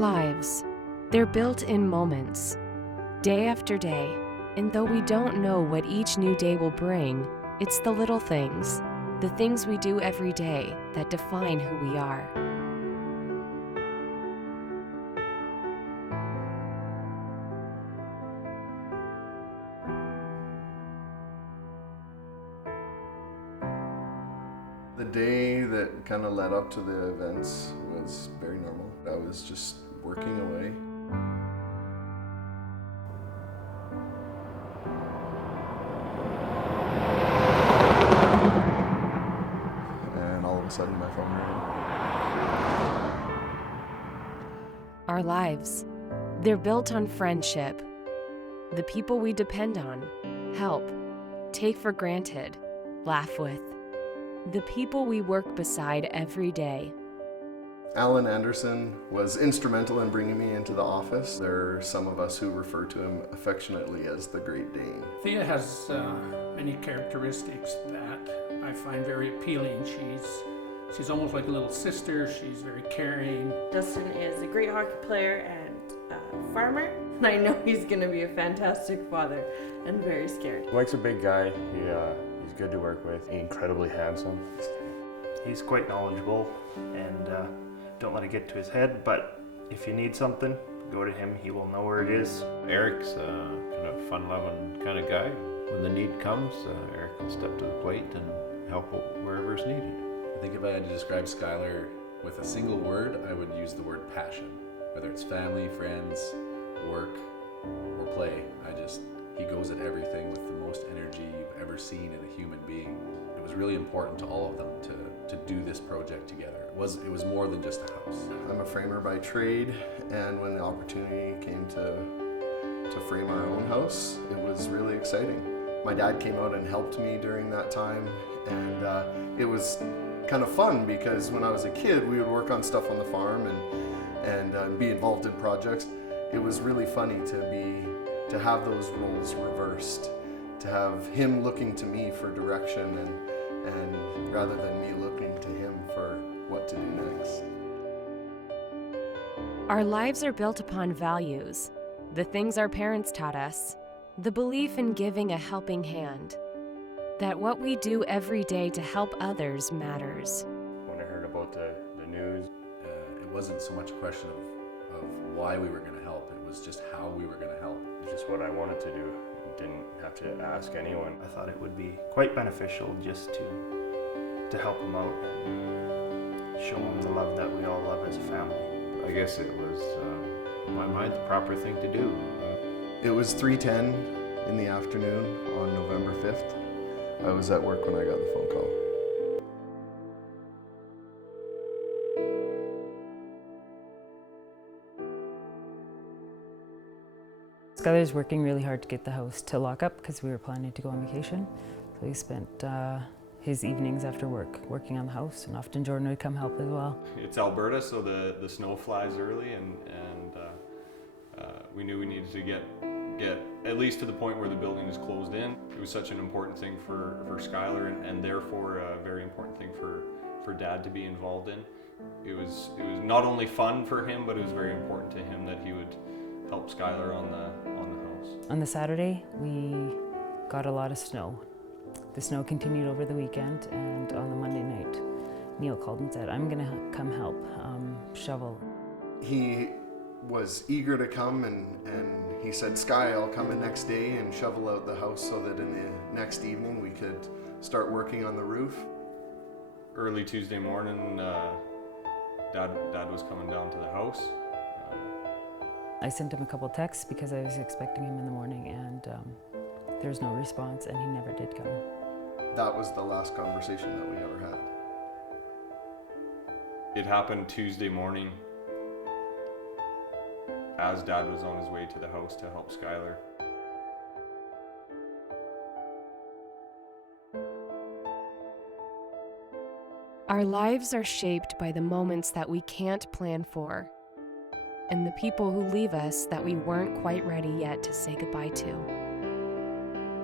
lives, they're built in moments, day after day, and though we don't know what each new day will bring, it's the little things, the things we do every day that define who we are. The day that kind of led up to the events was very normal. I was just working away. And all of a sudden my phone rang. Our lives, they're built on friendship, the people we depend on, help, take for granted, laugh with, the people we work beside every day. Alan Anderson was instrumental in bringing me into the office. There are some of us who refer to him affectionately as the Great Dane. Thea has many characteristics that I find very appealing. She's almost like a little sister. She's very caring. Dustin is a great hockey player and a farmer. And I know he's going to be a fantastic father and very scared. Mike's a big guy. He's good to work with. Incredibly handsome. He's quite knowledgeable and don't let it get to his head, but if you need something, go to him. He will know where it is. Eric's kind of fun-loving kind of guy. When the need comes, Eric will step to the plate and help wherever it's needed. I think if I had to describe Skylar with a single word, I would use the word passion. Whether it's family, friends, work, or play, he goes at everything with the most energy you've ever seen in a human being. It was really important to all of them to do this project together. It was more than just a house. I'm a framer by trade, and when the opportunity came to frame our own house, it was really exciting. My dad came out and helped me during that time, and it was kind of fun because when I was a kid, we would work on stuff on the farm and be involved in projects. It was really funny to have those roles reversed, to have him looking to me for direction and rather than me looking to him for what to do next. Our lives are built upon values, the things our parents taught us, the belief in giving a helping hand, that what we do every day to help others matters. When I heard about the news, It wasn't so much a question of why we were going to help, it was just how we were going to help. it's just what I wanted to do. Didn't have to ask anyone. I thought it would be quite beneficial just to help him out and show him the love that we all love as a family. I guess it was, in my mind, the proper thing to do. It was 3:10 in the afternoon on November 5th. I was at work when I got the phone call. Skylar's working really hard to get the house to lock up because we were planning to go on vacation. So he spent his evenings after work working on the house, and often Jordan would come help as well. It's Alberta, so the snow flies early, and we knew we needed to get at least to the point where the building is closed in. It was such an important thing for Skylar, and therefore a very important thing for Dad to be involved in. It was not only fun for him, but it was very important to him that he would help Skylar on the house. On the Saturday, we got a lot of snow. The snow continued over the weekend, and on the Monday night, Neil called and said, "I'm gonna come help shovel." He was eager to come and he said, "Sky, I'll come the next day and shovel out the house so that in the next evening we could start working on the roof." Early Tuesday morning, Dad was coming down to the house. I sent him a couple texts because I was expecting him in the morning, and there was no response, and he never did come. That was the last conversation that we ever had. It happened Tuesday morning as Dad was on his way to the house to help Skylar. Our lives are shaped by the moments that we can't plan for, and the people who leave us that we weren't quite ready yet to say goodbye to.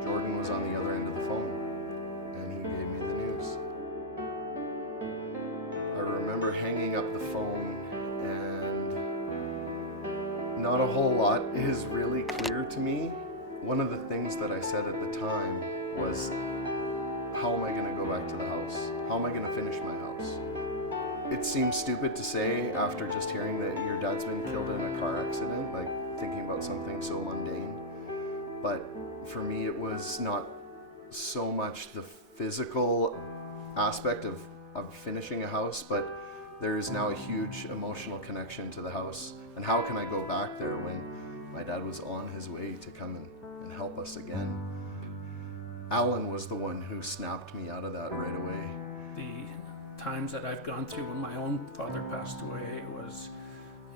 Jordan was on the other end of the phone, and he gave me the news. I remember hanging up the phone and Not a whole lot is really clear to me. One of the things that I said at the time was, how am I going to go back to the house? How am I going to finish my house? It seems stupid to say after just hearing that your dad's been killed in a car accident, like thinking about something so mundane. But for me, it was not so much the physical aspect of finishing a house, but there is now a huge emotional connection to the house. And how can I go back there when my dad was on his way to come and help us again? Alan was the one who snapped me out of that right away. The times that I've gone through when my own father passed away was,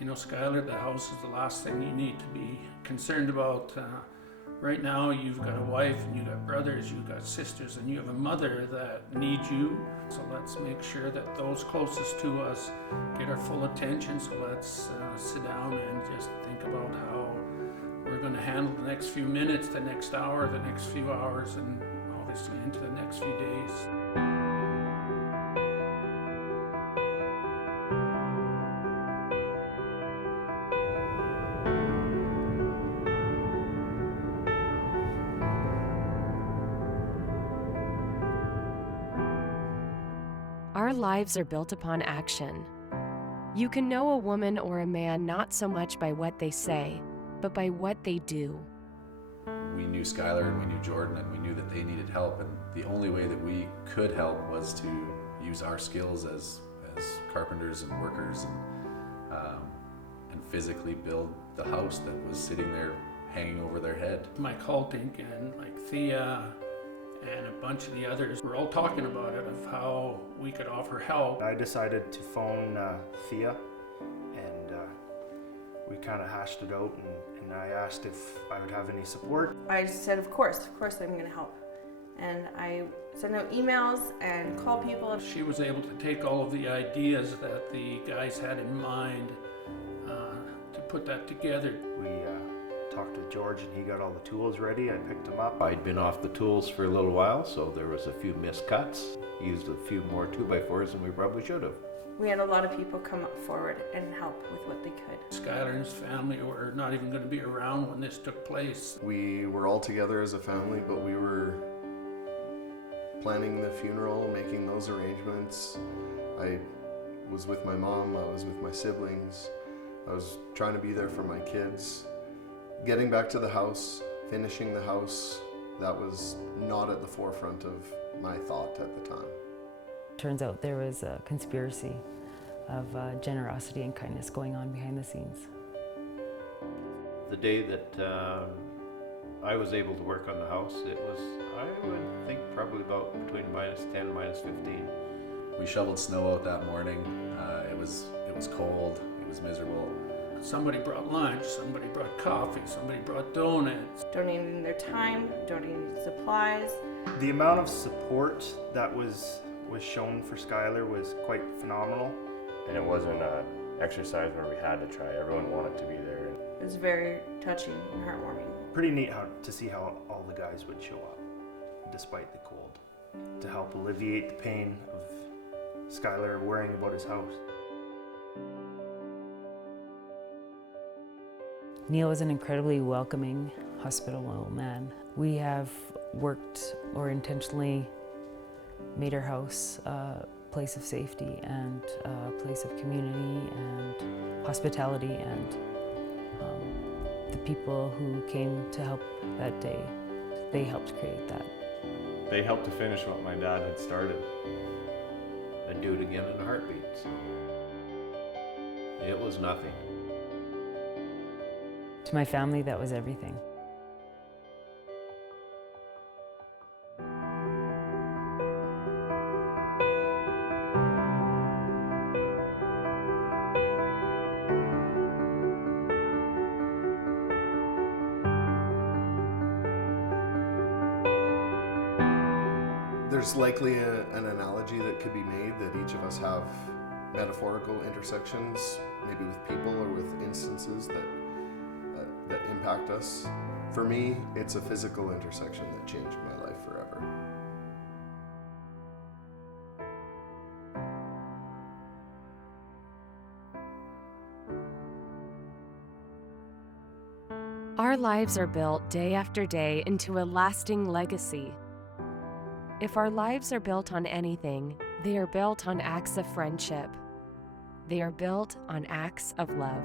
Skylar, the house is the last thing you need to be concerned about. Right now you've got a wife and you've got brothers, you've got sisters, and you have a mother that needs you. So let's make sure that those closest to us get our full attention. So let's sit down and just think about how we're going to handle the next few minutes, the next hour, the next few hours, and obviously into the next few days. Our lives are built upon action. You can know a woman or a man not so much by what they say, but by what they do. We knew Skylar and we knew Jordan and we knew that they needed help, and the only way that we could help was to use our skills as carpenters and workers and physically build the house that was sitting there hanging over their head. Mike Haltink and Thea and a bunch of the others were all talking about it, of how we could offer help. I decided to phone Thea, and we kind of hashed it out, and I asked if I would have any support. I said, of course I'm going to help. And I sent out emails and called people. She was able to take all of the ideas that the guys had in mind to put that together. We talked to George and he got all the tools ready. I picked them up. I'd been off the tools for a little while, so there was a few missed cuts. Used a few more 2x4s than we probably should have. We had a lot of people come up forward and help with what they could. Skylar and his family were not even going to be around when this took place. We were all together as a family, but we were planning the funeral, making those arrangements. I was with my mom, I was with my siblings, I was trying to be there for my kids. Getting back to the house, finishing the house, that was not at the forefront of my thought at the time. Turns out there was a conspiracy of generosity and kindness going on behind the scenes. The day that I was able to work on the house, it was, I would think, probably about between -10, -15. We shoveled snow out that morning. It was cold, it was miserable. Somebody brought lunch, somebody brought coffee, somebody brought donuts. Donating their time, donating supplies. The amount of support that was shown for Skylar was quite phenomenal. And it wasn't an exercise where we had to try. Everyone wanted to be there. It was very touching and heartwarming. Pretty neat to see how all the guys would show up, despite the cold, to help alleviate the pain of Skylar worrying about his house. Neil was an incredibly welcoming, hospitable man. We have worked or intentionally made our house a place of safety and a place of community and hospitality, and the people who came to help that day, they helped create that. They helped to finish what my dad had started. I'd do it again in a heartbeat. So it was nothing. To my family, that was everything. There's likely an analogy that could be made that each of us have metaphorical intersections, maybe with people or with instances that impact us. For me, it's a physical intersection that changed my life forever. lives are built day after day into a lasting legacy. If our lives are built on anything, they are built on acts of friendship. They are built on acts of love.